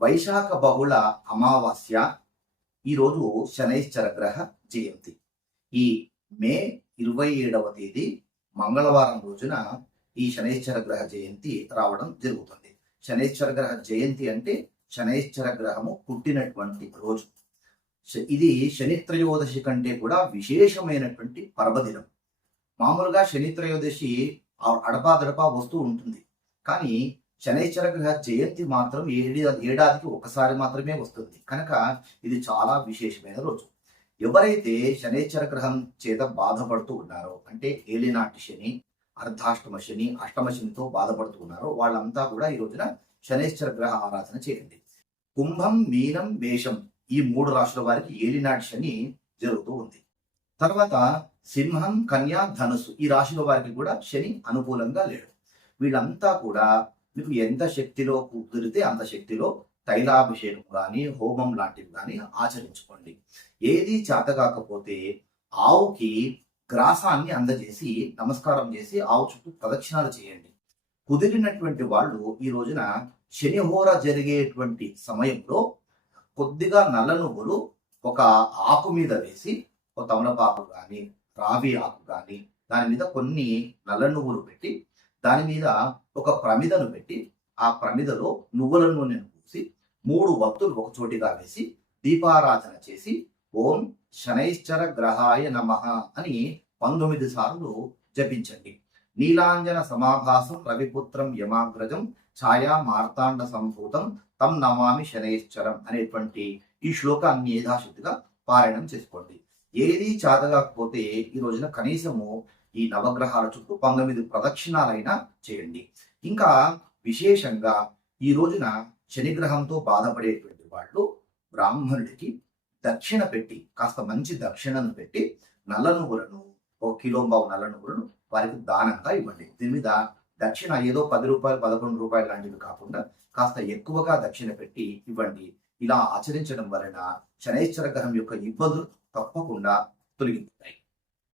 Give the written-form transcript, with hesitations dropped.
వైశాఖ బహుళ అమావాస్య. ఈరోజు శనైశ్చర గ్రహ జయంతి. ఈ మే 27వ తేదీ మంగళవారం రోజున ఈ శనైశ్చర గ్రహ జయంతి రావడం జరుగుతుంది. శనైశ్చర గ్రహ జయంతి అంటే శనైశ్చర గ్రహము పుట్టినటువంటి రోజు. ఇది శని త్రయోదశి కంటే కూడా విశేషమైనటువంటి పర్వదినం. మామూలుగా శని త్రయోదశి అడపాదడపా వస్తూ ఉంటుంది, కానీ శనైశ్చర గ్రహ జయంతి మాత్రం ఏడాదికి ఒకసారి మాత్రమే వస్తుంది. కనుక ఇది చాలా విశేషమైన రోజు. ఎవరైతే శనైశ్చర గ్రహం చేత బాధపడుతూ ఉన్నారో, అంటే ఏలినాటి శని, అర్ధాష్టమ శని, అష్టమ శనితో బాధపడుతూ ఉన్నారో వాళ్ళంతా కూడా ఈ రోజున శనైశ్చర గ్రహ ఆరాధన చేయండి. కుంభం, మీనం, మేషం ఈ 3 రాశుల వారికి ఏలినాటి శని జరుగుతూ ఉంది. తర్వాత సింహం, కన్యా, ధనుసు ఈ రాశుల వారికి కూడా శని అనుకూలంగా లేడు. వీళ్ళంతా కూడా మీకు ఎంత శక్తిలో కుదిరితే అంత శక్తిలో తైలాభిషేకం కానీ, హోమం లాంటివి కానీ ఆచరించుకోండి. ఏది చేతకాకపోతే ఆవుకి గ్రాసాన్ని అందజేసి నమస్కారం చేసి ఆవు చుట్టూ ప్రదక్షిణాలు చేయండి. కుదిరినటువంటి వాళ్ళు ఈ రోజున శనిహోర జరిగేటువంటి సమయంలో కొద్దిగా నల్ల నువ్వులు ఒక ఆకు మీద వేసి, ఒక తమలపాకు కానీ, రావి ఆకు కానీ, దాని మీద కొన్ని నల్ల నువ్వులు పెట్టి, దాని మీద ఒక ప్రమిదను పెట్టి, ఆ ప్రమిదలో నువ్వుల నూనెను పూసి 3 వత్తులు ఒక చోటిగా వేసి దీపారాధన చేసి ఓం శనైశ్చర గ్రహాయ నమః అని 19 సార్లు జపించండి. నీలాంజన సమాభాసం రవిపుత్రం యమాగ్రజం ఛాయా మార్తాండ సంభూతం తం నమామి శనైశ్చరం అనేటువంటి ఈ శ్లోకాన్ని యథాశక్తిగా పారాయణం చేసుకోండి. ఏది చాతగాకపోతే ఈ రోజున కనీసము ఈ నవగ్రహాల చుట్టూ 19 ప్రదక్షిణాలైనా చేయండి. ఇంకా విశేషంగా ఈ రోజున శనిగ్రహంతో బాధపడేటువంటి వాళ్ళు బ్రాహ్మణుడికి దక్షిణ పెట్టి, కాస్త మంచి దక్షిణను పెట్టి నల్ల నువ్వులను, 1 కిలోంబావు నల్ల నువ్వులను వారికి దానంగా ఇవ్వండి. దీని మీద దక్షిణ ఏదో 10 రూపాయలు, 11 రూపాయలు లాంటివి కాకుండా కాస్త ఎక్కువగా దక్షిణ పెట్టి ఇవ్వండి. ఇలా ఆచరించడం వలన శనైశ్చర గ్రహం యొక్క ఇబ్బందులు తప్పకుండా తొలగిపోతాయి.